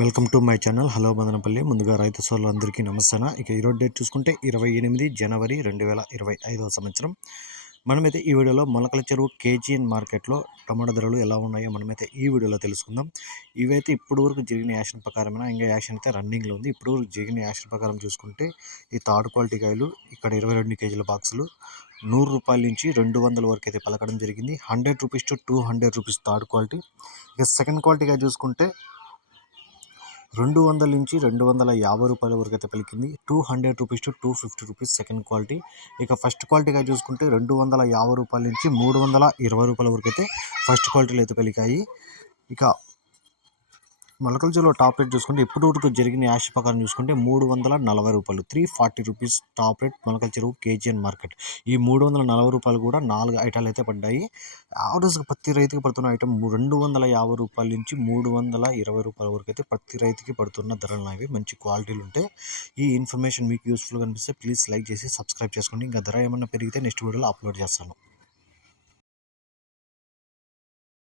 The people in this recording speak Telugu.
Welcome to my channel. Hello Madanapalle. ముందుగా రైతు సోదరులందరికీ నమస్తే ఇక ఈరోజు డేట్ చూసుకుంటే ఇరవై ఎనిమిది జనవరి రెండు వేల ఇరవై ఐదవ సంవత్సరం. మనమైతే ఈ వీడియోలో మొలకల చెరువు కేజీఎన్ మార్కెట్లో టమాటా ధరలు ఎలా ఉన్నాయో మనమైతే ఈ వీడియోలో తెలుసుకుందాం. ఇవైతే ఇప్పుడు వరకు జరిగిన యాక్షన్ ప్రకారమైన? ఇంకా యాక్షన్ అయితే రన్నింగ్లో ఉంది. ఇప్పుడు వరకు జరిగిన యాక్షన్ ప్రకారం చూసుకుంటే ఈ థర్డ్ క్వాలిటీ కాయలు ఇక్కడ ఇరవై రెండు కేజీల బాక్సులు నూరు రూపాయల నుంచి రెండు వందల వరకు అయితే పలకడం జరిగింది. Hundred rupees to two hundred rupees third quality. ఇక సెకండ్ క్వాలిటీగా చూసుకుంటే రెండు వందల నుంచి రెండు వందల యాభై రూపాయల వరకు అయితే పలికింది. Two hundred rupees to two fifty rupees second quality. ఇక ఫస్ట్ క్వాలిటీగా చూసుకుంటే రెండు వందల యాభై రూపాయల నుంచి మూడు వందల ఇరవై రూపాయల వరకు అయితే ఫస్ట్ క్వాలిటీలు అయితే పలికాయి. ఇక మొలకల టాప్ రేట్ చూసుకుంటే ఇప్పుడు వరకు జరిగిన యాష ప్రకారం చూసుకుంటే మూడు వందల నలభై రూపాయలు. Three forty rupees top rate Molakalacheruvu KGN market. ఈ మూడు వందల నలభై రూపాయలు కూడా నాలుగు ఐటాలు అయితే పడ్డాయి. యావరేజ్గా ప్రతి రైతుకి పడుతున్న ఐటమ్ రెండు వందల యాభై రూపాయల నుంచి మూడు వందల ఇరవై రూపాయల వరకు అయితే ప్రతి రైతుకి పడుతున్న ధరలు అవి మంచి క్వాలిటీలు ఉంటాయి ఈ ఇన్ఫర్మేషన్ మీకు యూస్ఫుల్గా అనిపిస్తే ప్లీజ్ లైక్ చేసి సబ్స్క్రైబ్ చేసుకోండి. ఇంకా ధర ఏమన్నా పెరిగితే నెక్స్ట్ వీడియోలో అప్లోడ్ చేస్తాను.